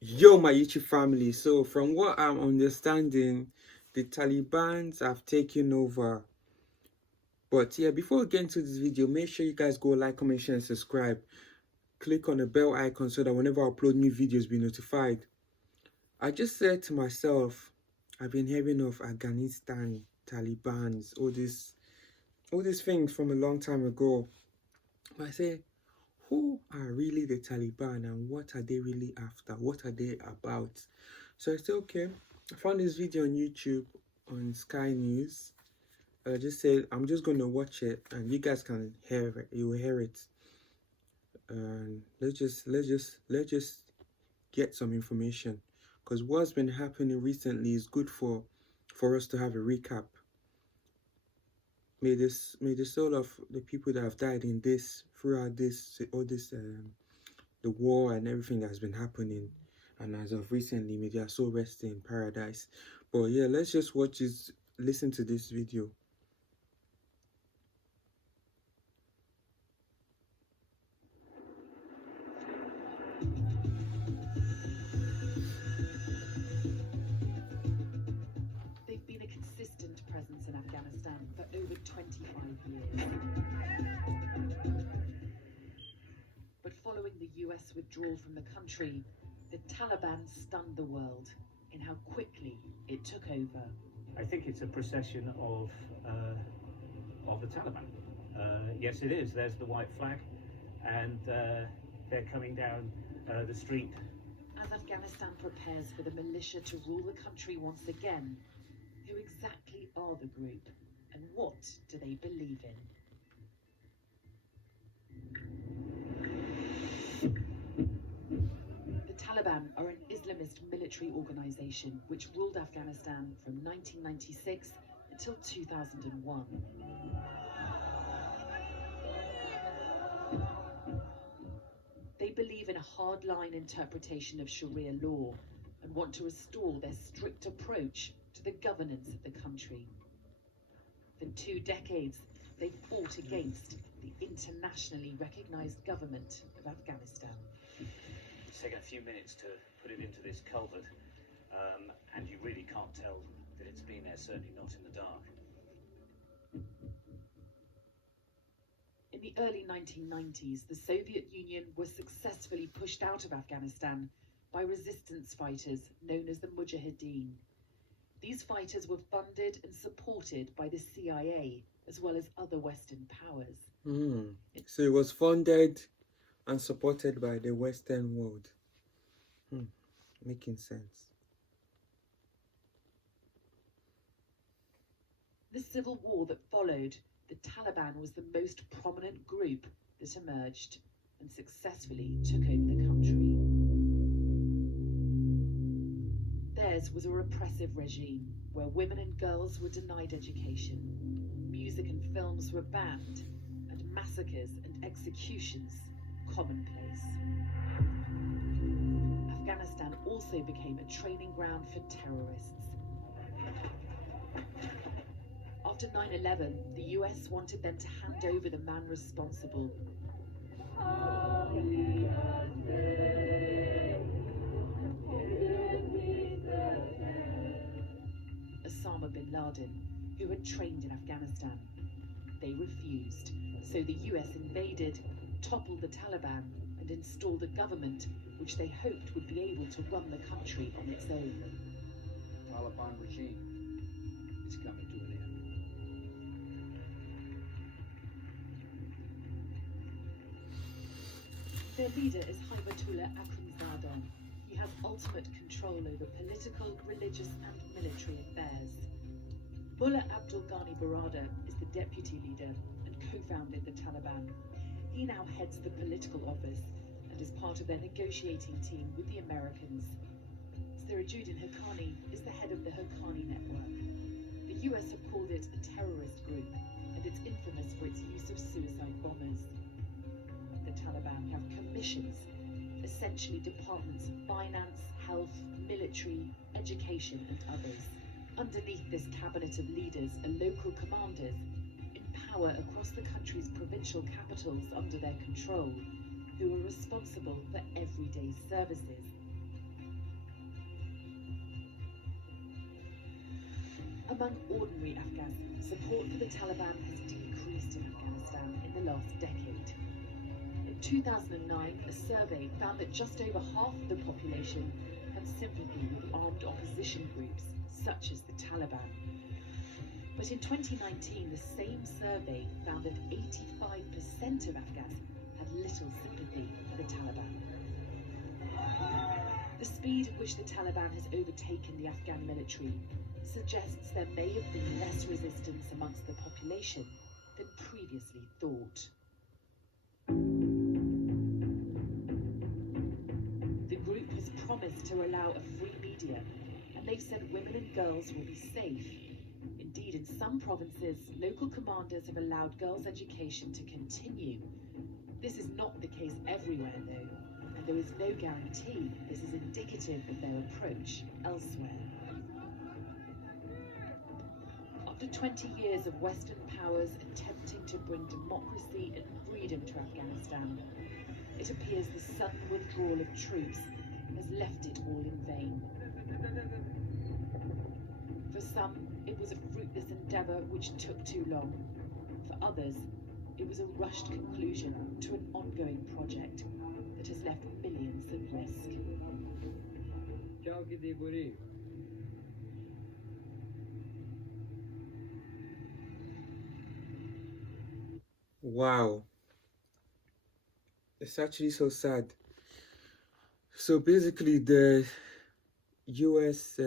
Yo, my YouTube family. So, from what I'm understanding, the Taliban have taken over. But yeah, before we get into this video, make sure you guys go like, comment, share, and subscribe. Click on the bell icon so that whenever I upload new videos, be notified. I just said to myself, I've been hearing of Afghanistan, Taliban's, all these things from a long time ago. But I say, who are really the Taliban and what are they really after? What are they about? So I said, okay, I found this video on YouTube on Sky News. I just said, I'm just going to watch it and you guys can hear it. You will hear it. And let's just get some information. Because what's been happening recently is good for us to have a recap. May the soul of the people that have died in this, throughout this, all this the war and everything that's been happening, and as of recently, may their soul rest in paradise. But yeah, let's just watch this, listen to this video. They've been a consistent presence in Afghanistan for over 25 years. But following the US withdrawal from the country, the Taliban stunned the world in how quickly it took over. I think it's a procession of the Taliban. Yes, it is. There's the white flag, and they're coming down the street. As Afghanistan prepares for the militia to rule the country once again, who exactly are the group and what do they believe in? The Taliban are an Islamist military organization which ruled Afghanistan from 1996 until 2001. They believe in a hardline interpretation of Sharia law and want to restore their strict approach to the governance of the country. For 2 decades, they fought against the internationally recognized government of Afghanistan. It's taken a few minutes to put it into this culvert, and you really can't tell that it's been there, certainly not in the dark. In the early 1990s, the Soviet Union was successfully pushed out of Afghanistan by resistance fighters known as the Mujahideen. These fighters were funded and supported by the CIA as well as other Western powers. So it was funded and supported by the Western world. Making sense. The civil war that followed, the Taliban was the most prominent group that emerged and successfully took over the country. Theirs was a repressive regime where women and girls were denied education, music and films were banned, and massacres and executions commonplace. Afghanistan also became a training ground for terrorists. After 9/11, the US wanted them to hand over the man responsible. Osama bin Laden, who had trained in Afghanistan. They refused, so the US invaded, toppled the Taliban, and installed a government which they hoped would be able to run the country on its own. The Taliban regime is coming to an end. Their leader is Hibatullah Akhundzada. He has ultimate control over political, religious and military affairs. Mullah Abdul Ghani Baradar is the deputy leader and co-founded the Taliban. He now heads the political office and is part of their negotiating team with the Americans. Sirajuddin Haqqani is the head of the Haqqani network. The US have called it a terrorist group and it's infamous for its use of suicide bombers. The Taliban have commissions, essentially departments of finance, health, military, education and others. Underneath this cabinet of leaders are local commanders in power across the country's provincial capitals under their control, who are responsible for everyday services. Among ordinary Afghans, support for the Taliban has decreased in Afghanistan in the last decade. In 2009, a survey found that just over half of the population had sympathy with armed opposition groups, such as the Taliban. But in 2019, the same survey found that 85% of Afghans had little sympathy for the Taliban. The speed at which the Taliban has overtaken the Afghan military suggests there may have been less resistance amongst the population than previously thought. The group has promised to allow a free media, and they've said women and girls will be safe. Indeed, in some provinces, local commanders have allowed girls' education to continue. This is not the case everywhere, though, and there is no guarantee this is indicative of their approach elsewhere. After 20 years of Western powers attempting to bring democracy and freedom to Afghanistan, it appears the sudden withdrawal of troops has left it all in vain. For some, it was a fruitless endeavour which took too long. For others, it was a rushed conclusion to an ongoing project that has left millions at risk. Wow, it's actually so sad. So basically, the US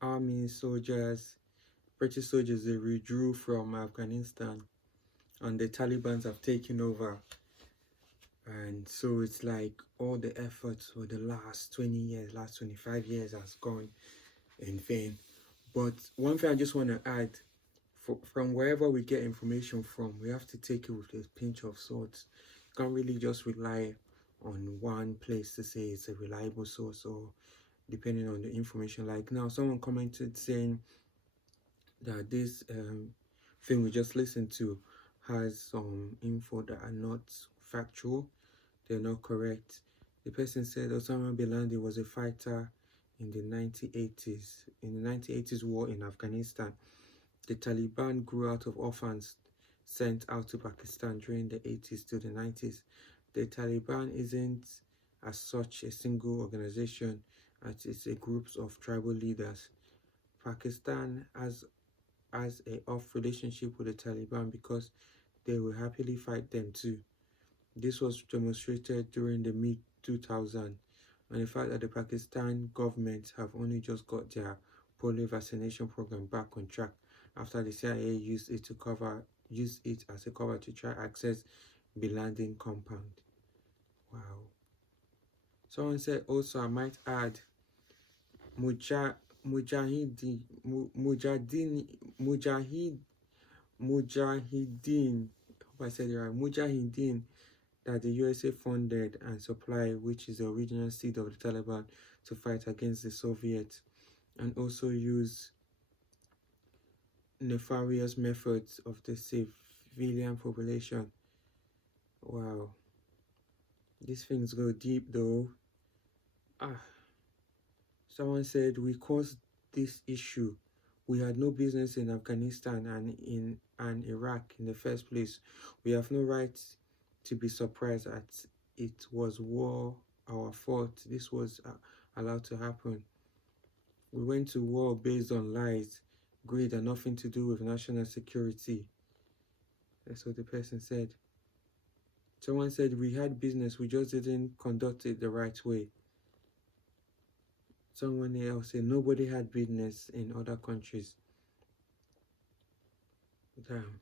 army soldiers, British soldiers, they withdrew from Afghanistan, and the Taliban have taken over. And so it's like all the efforts for the last 20 years, last 25 years has gone in vain. But one thing I just want to add, from wherever we get information from, we have to take it with a pinch of salt. You can't really just rely on one place to say it's a reliable source, or depending on the information. Like now, someone commented saying that this thing we just listened to has some info that are not factual, they're not correct. The person said Osama bin Laden was a fighter in the 1980s. In the 1980s war in Afghanistan, the Taliban grew out of orphans sent out to Pakistan during the 80s to the 90s. The Taliban isn't as such a single organization, as it's a group of tribal leaders. Pakistan has a off relationship with the Taliban because they will happily fight them too. This was demonstrated during the mid-2000s, and the fact that the Pakistan government have only just got their polio vaccination program back on track after the CIA used it as a cover to try access Bin Laden compound. Wow. Someone said also, I might add, Mujahideen, hope I said it right, Mujahideen, that the USA funded and supplied, which is the original seed of the Taliban to fight against the Soviets, and also use nefarious methods of the civilian population. Wow. These things go deep though. Someone said we caused this issue. We had no business in Afghanistan and Iraq in the first place. We have no right to be surprised at it was war, our fault. This was allowed to happen. We went to war based on lies, greed, and nothing to do with national security. That's what the person said. Someone said we had business, we just didn't conduct it the right way. Someone else said nobody had business in other countries. Damn.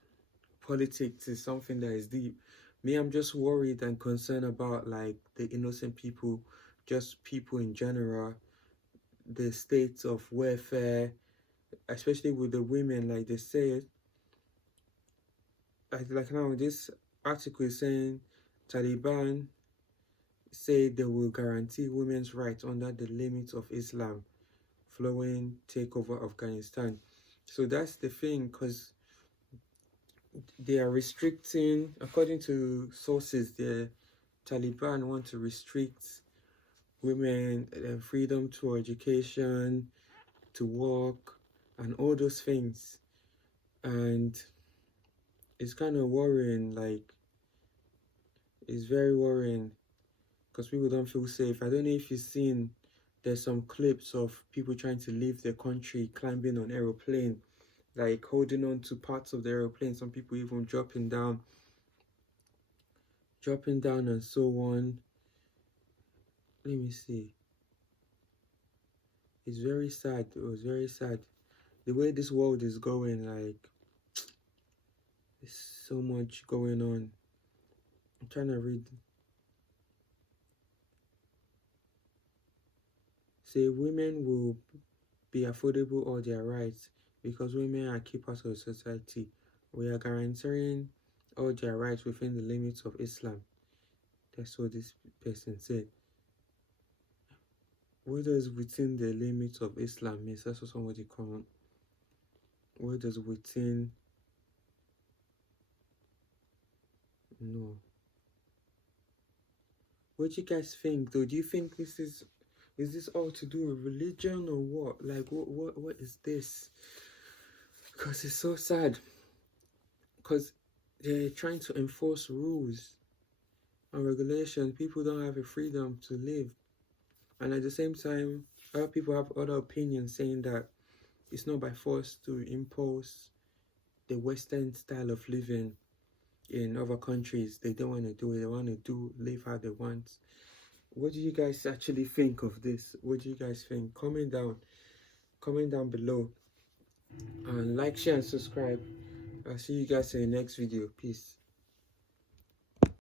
Politics is something that is deep. Me, I'm just worried and concerned about like the innocent people, just people in general, the state of welfare, especially with the women. Like they said, like now this article is saying Taliban say they will guarantee women's rights under the limits of Islam following takeover of Afghanistan. So that's the thing, because they are restricting, according to sources, the Taliban want to restrict women freedom to education, to work, and all those things. And it's kind of worrying, like, it's very worrying because people don't feel safe. I don't know if you've seen, there's some clips of people trying to leave their country, climbing on aeroplane, like holding on to parts of the aeroplane. Some people even dropping down and so on. Let me see. It's very sad. It was very sad. The way this world is going, like, there's so much going on. I'm trying to read. Say women will be affordable all their rights because women are keepers of society. We are guaranteeing all their rights within the limits of Islam. That's what this person said. What does within the limits of Islam mean? That's what somebody comment. What does within? No. What do you guys think though? Do you think this is this all to do with religion or what? Like what is this? Because it's so sad. Because they're trying to enforce rules and regulations. People don't have a freedom to live. And at the same time, other people have other opinions saying that it's not by force to impose the Western style of living in other countries. They don't want to do it. They want to live how they want. What do you guys actually think of this? What do you guys think? Comment down below. And like, share, and subscribe. I'll see you guys in the next video. Peace.